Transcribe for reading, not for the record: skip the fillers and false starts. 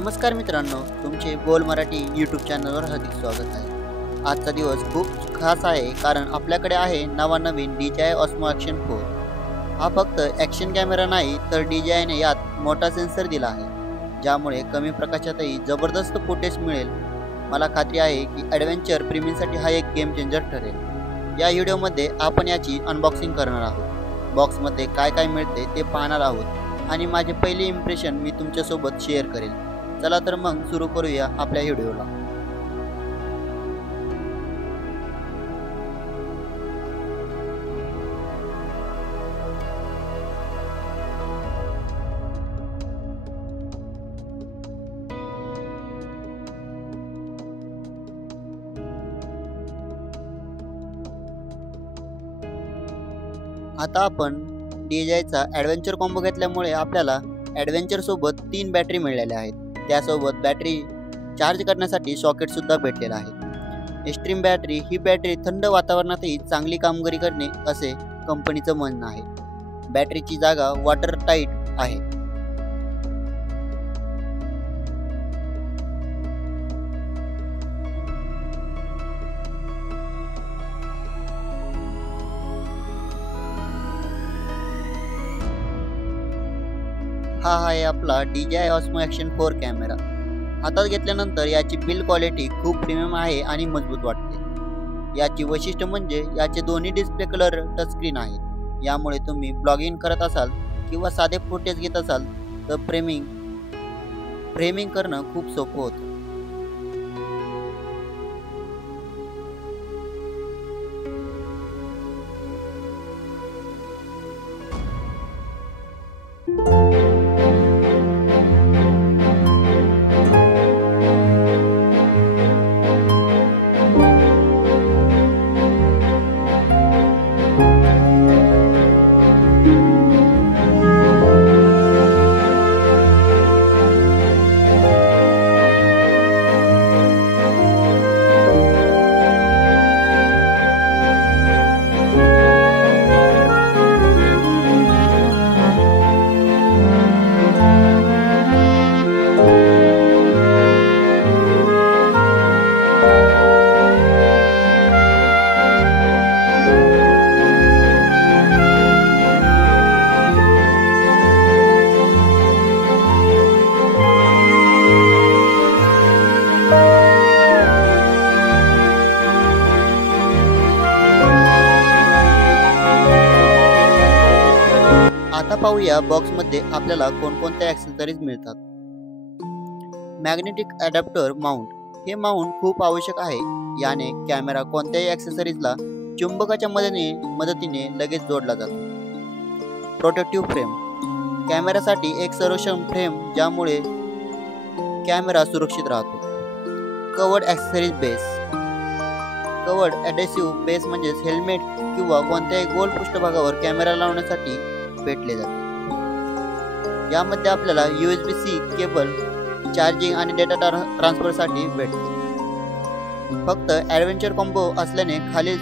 नमस्कार मित्रांनो, तुमचे बोल मराठी यूट्यूब चॅनलवर हार्दिक स्वागत आहे। आजचा दिवस खूप खास आहे कारण आपल्याकडे आहे नवीन DJI Osmo Action 4। हा फक्त ॲक्शन कॅमेरा नाही तर DJI ने यात मोठा सेन्सर दिला आहे, ज्यामुळे कमी प्रकाशातही जबरदस्त फुटेज मिळेल। मला खात्री आहे की ॲडव्हेंचर प्रेमींसाठी हा एक गेम चेंजर ठरेल। या व्हिडिओमध्ये आपण याची अनबॉक्सिंग करणार आहोत, बॉक्समध्ये काय काय मिळते ते पाहणार आहोत आणि माझे पहिले इम्प्रेशन मी तुमच्यासोबत शेअर करेल। चला तर मग सुरू करूया आपल्या व्हिडिओला। आता आपण DJIचा ॲडव्हेंचर कॉम्बो घेतल्यामुळे आपल्याला ॲडव्हेंचर सोबत 3 बॅटरी मिळालेल्या आहेत। त्यासोबत बॅटरी चार्ज करण्यासाठी सॉकेट सुद्धा भेटलेला आहे। एक्स्ट्रीम बॅटरी ही बॅटरी थंड वातावरणातही चांगली कामगिरी करणे असे कंपनीचं म्हणणं आहे। बॅटरीची जागा वॉटर टाईट आहे। हा आहे आपला DJI Osmo Action 4 कॅमेरा। हातात घेतल्यानंतर याची बिल्ड क्वालिटी खूप प्रीमियम आहे आणि मजबूत वाटते। याची वैशिष्ट्य म्हणजे याचे दोन्ही डिस्प्ले कलर टच स्क्रीन आहेत। यामुळे तुम्ही ब्लॉगिंग करत असाल किंवा साधे फुटेज घेत असाल तर फ्रेमिंग करणं खूप सोपं होतं। आता पाहूया बॉक्समध्ये आपल्याला कोणकोणत्या ॲक्सेसरीज मिळतात। मॅग्नेटिक अडॅप्टर माउंट, हे माउंट खूप आवश्यक आहे। याने कॅमेरा कोणत्याही ॲक्सेसरीजला चुंबकाच्या मदतीने लगेच जोडला जातो। प्रोटेक्टिव्ह फ्रेम, कॅमेऱ्यासाठी एक संरक्षण फ्रेम ज्यामुळे कॅमेरा सुरक्षित राहतो। Covered accessories base, covered adhesive base म्हणजे हेल्मेट किंवा कोणत्याही गोल पृष्ठभागावर कॅमेरा लावण्यासाठी भेटले जाते। यामध्ये आपल्याला USB-C केबल, चार्जिंग आणि डेटा ट्रान्सफरसाठी भेटते। फक्त ॲडव्हेंचर कॉम्बो असल्याने खाली